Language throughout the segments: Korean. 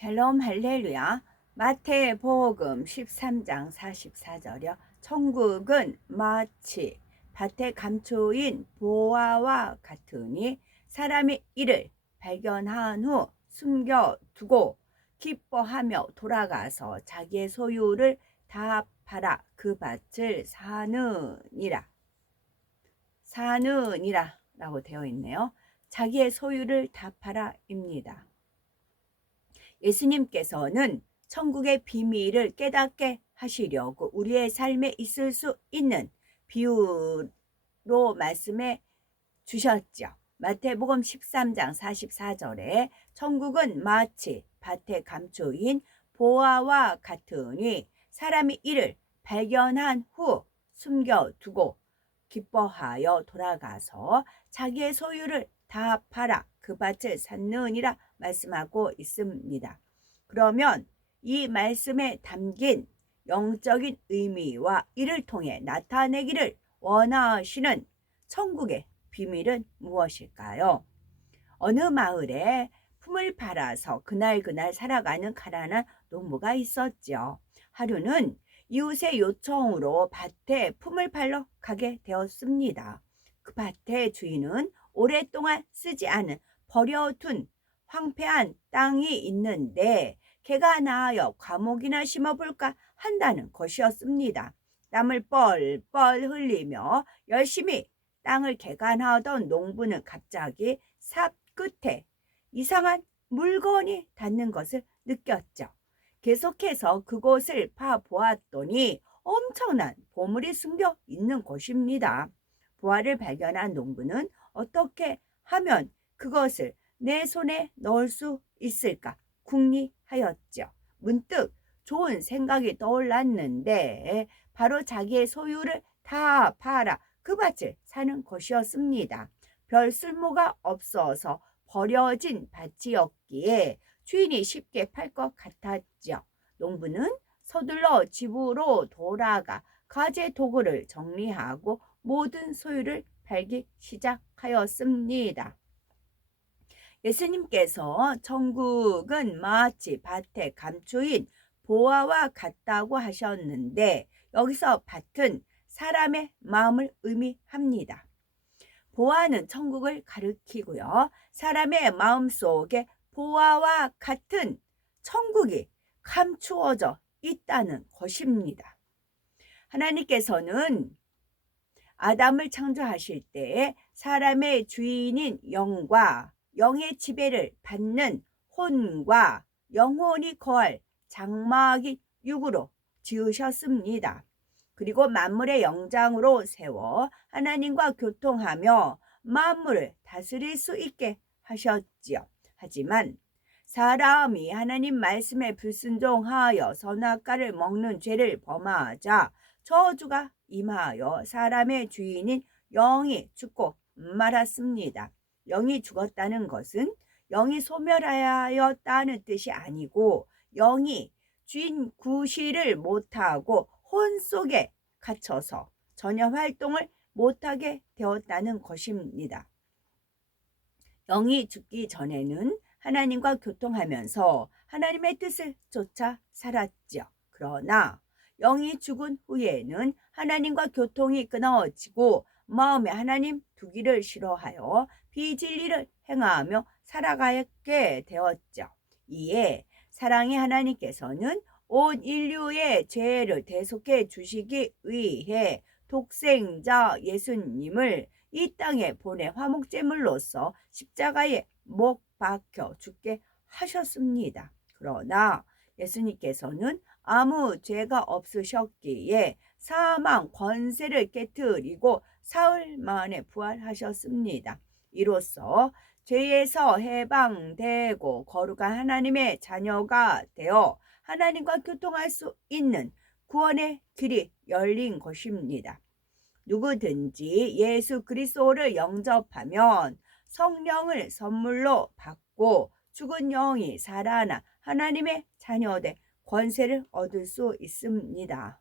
샬롬 할렐루야. 마태복음 13장 44절이요. 천국은 마치 밭에 감초인 보화와 같으니 사람이 이를 발견한 후 숨겨두고 기뻐하며 돌아가서 자기의 소유를 다 팔아 그 밭을 사느니라 라고 되어 있네요. 자기의 소유를 다 팔아입니다. 예수님께서는 천국의 비밀을 깨닫게 하시려고 우리의 삶에 있을 수 있는 비유로 말씀해 주셨죠. 마태복음 13장 44절에 천국은 마치 밭에 감초인 보화와 같으니 사람이 이를 발견한 후 숨겨두고 기뻐하여 돌아가서 자기의 소유를 다 팔아 그 밭을 샀느니라 말씀하고 있습니다. 그러면 이 말씀에 담긴 영적인 의미와 이를 통해 나타내기를 원하시는 천국의 비밀은 무엇일까요? 어느 마을에 품을 팔아서 그날 살아가는 가난한 농부가 있었죠. 하루는 이웃의 요청으로 밭에 품을 팔러 가게 되었습니다. 그 밭의 주인은 오랫동안 쓰지 않은 버려둔 황폐한 땅이 있는데 개가 나하여 과목이나 심어볼까 한다는 것이었습니다. 땀을 뻘뻘 흘리며 열심히 땅을 개간하던 농부는 갑자기 삽 끝에 이상한 물건이 닿는 것을 느꼈죠. 계속해서 그곳을 파보았더니 엄청난 보물이 숨겨 있는 곳입니다. 보화를 발견한 농부는 어떻게 하면 그것을 내 손에 넣을 수 있을까 궁리하였죠. 문득 좋은 생각이 떠올랐는데 바로 자기의 소유를 다 팔아 그 밭을 사는 것이었습니다. 별 쓸모가 없어서 버려진 밭이었기에 주인이 쉽게 팔 것 같았죠. 농부는 서둘러 집으로 돌아가 가재 도구를 정리하고 모든 소유를 팔기 시작하였습니다. 예수님께서 천국은 마치 밭에 감추인 보화와 같다고 하셨는데 여기서 밭은 사람의 마음을 의미합니다. 보화는 천국을 가리키고요. 사람의 마음속에 보화와 같은 천국이 감추어져 있다는 것입니다. 하나님께서는 아담을 창조하실 때 사람의 주인인 영과 영의 지배를 받는 혼과 영혼이 거할 장막인 육으로 지으셨습니다. 그리고 만물의 영장으로 세워 하나님과 교통하며 만물을 다스릴 수 있게 하셨지요. 하지만 사람이 하나님 말씀에 불순종하여 선악과를 먹는 죄를 범하자 저주가 임하여 사람의 주인인 영이 죽고 말았습니다. 영이 죽었다는 것은 영이 소멸하였다는 뜻이 아니고 영이 주인 구실을 못하고 혼 속에 갇혀서 전혀 활동을 못하게 되었다는 것입니다. 영이 죽기 전에는 하나님과 교통하면서 하나님의 뜻을 쫓아 살았죠. 그러나 영이 죽은 후에는 하나님과 교통이 끊어지고 마음에 하나님 두기를 싫어하여 비진리를 행하며 살아가게 되었죠. 이에 사랑의 하나님께서는 온 인류의 죄를 대속해 주시기 위해 독생자 예수님을 이 땅에 보내 화목제물로서 십자가에 못 박혀 죽게 하셨습니다. 그러나 예수님께서는 아무 죄가 없으셨기에 사망 권세를 깨뜨리고 사흘 만에 부활하셨습니다. 이로써 죄에서 해방되고 거룩한 하나님의 자녀가 되어 하나님과 교통할 수 있는 구원의 길이 열린 것입니다. 누구든지 예수 그리스도를 영접하면 성령을 선물로 받고 죽은 영이 살아나 하나님의 자녀된 권세를 얻을 수 있습니다.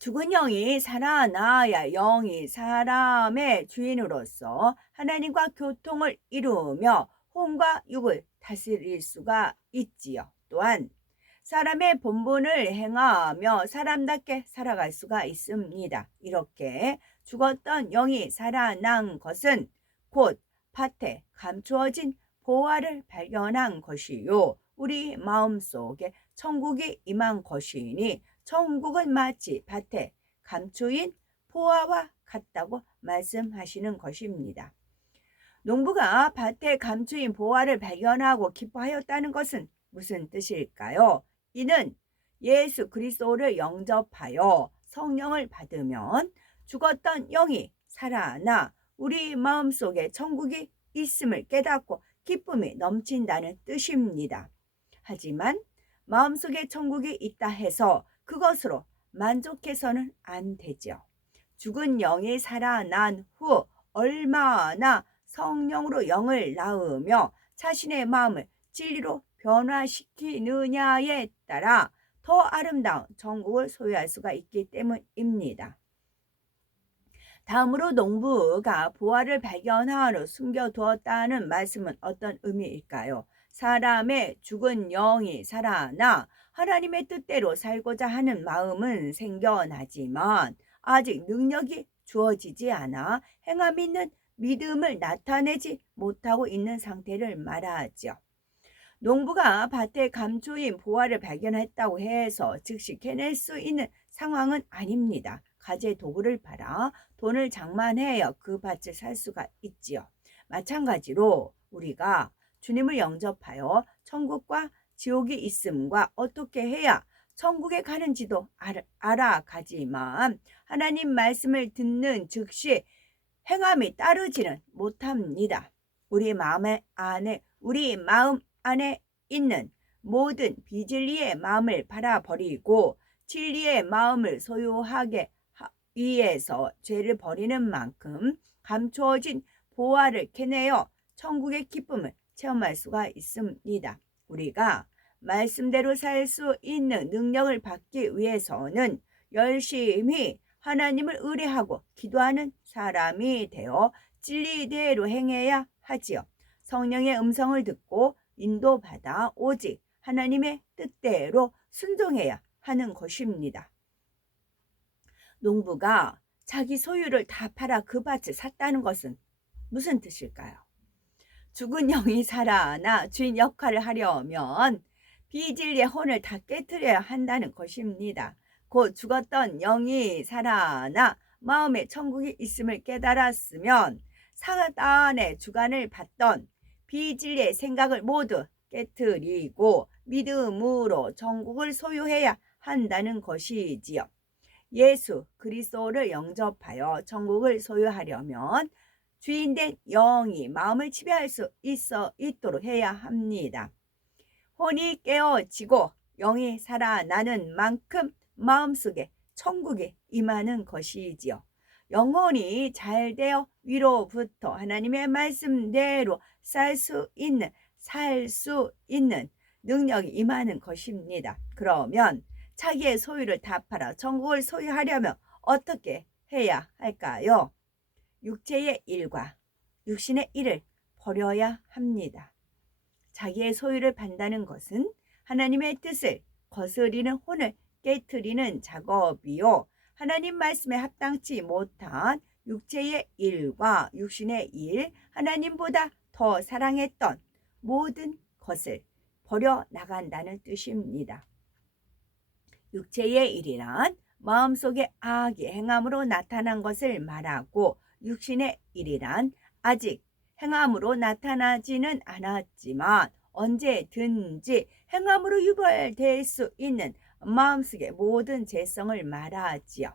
죽은 영이 살아나야 영이 사람의 주인으로서 하나님과 교통을 이루며 혼과 육을 다스릴 수가 있지요. 또한 사람의 본분을 행하며 사람답게 살아갈 수가 있습니다. 이렇게 죽었던 영이 살아난 것은 곧 밭에 감추어진 보화를 발견한 것이요 우리 마음속에 천국이 임한 것이니 천국은 마치 밭에 감추인 보화와 같다고 말씀하시는 것입니다. 농부가 밭에 감추인 보화를 발견하고 기뻐하였다는 것은 무슨 뜻일까요? 이는 예수 그리스도를 영접하여 성령을 받으면 죽었던 영이 살아나 우리 마음속에 천국이 있음을 깨닫고 기쁨이 넘친다는 뜻입니다. 하지만 마음속에 천국이 있다 해서 그것으로 만족해서는 안 되죠. 죽은 영이 살아난 후 얼마나 성령으로 영을 낳으며 자신의 마음을 진리로 변화시키느냐에 따라 더 아름다운 천국을 소유할 수가 있기 때문입니다. 다음으로 농부가 보화를 발견하러 숨겨두었다는 말씀은 어떤 의미일까요? 사람의 죽은 영이 살아나 하나님의 뜻대로 살고자 하는 마음은 생겨나지만 아직 능력이 주어지지 않아 행함 있는 믿음을 나타내지 못하고 있는 상태를 말하죠. 농부가 밭에 감추인 보화를 발견했다고 해서 즉시 캐낼 수 있는 상황은 아닙니다. 가재 도구를 팔아 돈을 장만해야 그 밭을 살 수가 있지요. 마찬가지로 우리가 주님을 영접하여 천국과 지옥이 있음과 어떻게 해야 천국에 가는지도 알아가지만 하나님 말씀을 듣는 즉시 행함이 따르지는 못합니다. 우리 마음 안에 있는 모든 비진리의 마음을 팔아버리고 진리의 마음을 소유하게 위해서 죄를 버리는 만큼 감추어진 보화를 캐내어 천국의 기쁨을 체험할 수가 있습니다. 우리가 말씀대로 살 수 있는 능력을 받기 위해서는 열심히 하나님을 의뢰하고 기도하는 사람이 되어 진리대로 행해야 하지요. 성령의 음성을 듣고 인도받아 오직 하나님의 뜻대로 순종해야 하는 것입니다. 농부가 자기 소유를 다 팔아 그 밭을 샀다는 것은 무슨 뜻일까요? 죽은 영이 살아나 주인 역할을 하려면 비진리의 혼을 다 깨트려야 한다는 것입니다. 곧 죽었던 영이 살아나 마음에 천국이 있음을 깨달았으면 사단의 주관을 받던 비진리의 생각을 모두 깨트리고 믿음으로 천국을 소유해야 한다는 것이지요. 예수 그리스도를 영접하여 천국을 소유하려면 주인된 영이 마음을 지배할 수 있도록 해야 합니다. 혼이 깨어지고 영이 살아나는 만큼 마음속에 천국이 임하는 것이지요. 영혼이 잘 되어 위로부터 하나님의 말씀대로 살 수 있는 능력이 임하는 것입니다. 그러면 자기의 소유를 다 팔아 천국을 소유하려면 어떻게 해야 할까요? 육체의 일과 육신의 일을 버려야 합니다. 자기의 소유를 판다는 것은 하나님의 뜻을 거스리는 혼을 깨트리는 작업이요. 하나님 말씀에 합당치 못한 육체의 일과 육신의 일, 하나님보다 더 사랑했던 모든 것을 버려나간다는 뜻입니다. 육체의 일이란 마음속의 악이 행함으로 나타난 것을 말하고 육신의 일이란 아직 행함으로 나타나지는 않았지만 언제든지 행함으로 유발될 수 있는 마음속의 모든 죄성을 말하지요.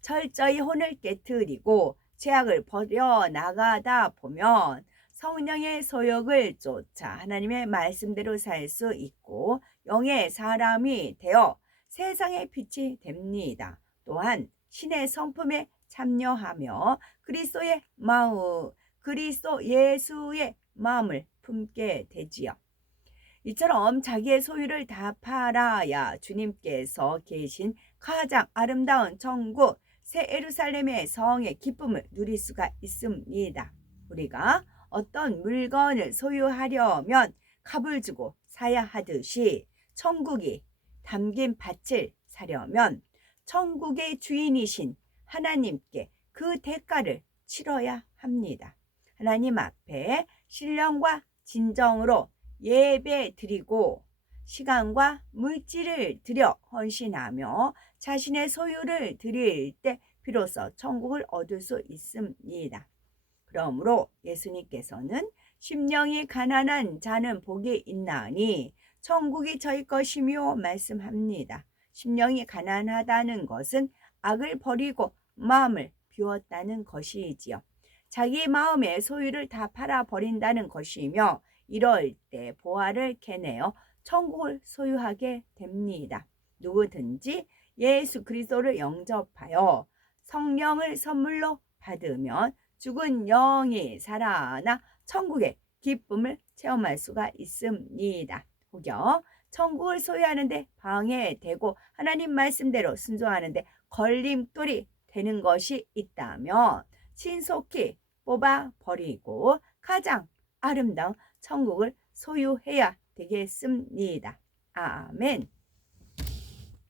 철저히 혼을 깨트리고 죄악을 버려나가다 보면 성령의 소욕을 쫓아 하나님의 말씀대로 살 수 있고 영의 사람이 되어 세상의 빛이 됩니다. 또한 신의 성품에 참여하며 그리스도 예수의 마음을 품게 되지요. 이처럼 자기의 소유를 다 팔아야 주님께서 계신 가장 아름다운 천국 새 예루살렘의 성의 기쁨을 누릴 수가 있습니다. 우리가 어떤 물건을 소유하려면 값을 주고 사야 하듯이 천국이 담긴 밭을 사려면 천국의 주인이신 하나님께 그 대가를 치러야 합니다. 하나님 앞에 신령과 진정으로 예배 드리고 시간과 물질을 들여 헌신하며 자신의 소유를 드릴 때 비로소 천국을 얻을 수 있습니다. 그러므로 예수님께서는 심령이 가난한 자는 복이 있나니 천국이 저희 것이며 말씀합니다. 심령이 가난하다는 것은 악을 버리고 마음을 비웠다는 것이지요. 자기 마음의 소유를 다 팔아버린다는 것이며 이럴 때 보화를 캐내어 천국을 소유하게 됩니다. 누구든지 예수 그리스도를 영접하여 성령을 선물로 받으면 죽은 영이 살아나 천국의 기쁨을 체험할 수가 있습니다. 혹여 천국을 소유하는데 방해되고 하나님 말씀대로 순종하는데 걸림돌이 되는 것이 있다면 신속히 뽑아버리고 가장 아름다운 천국을 소유해야 되겠습니다. 아멘.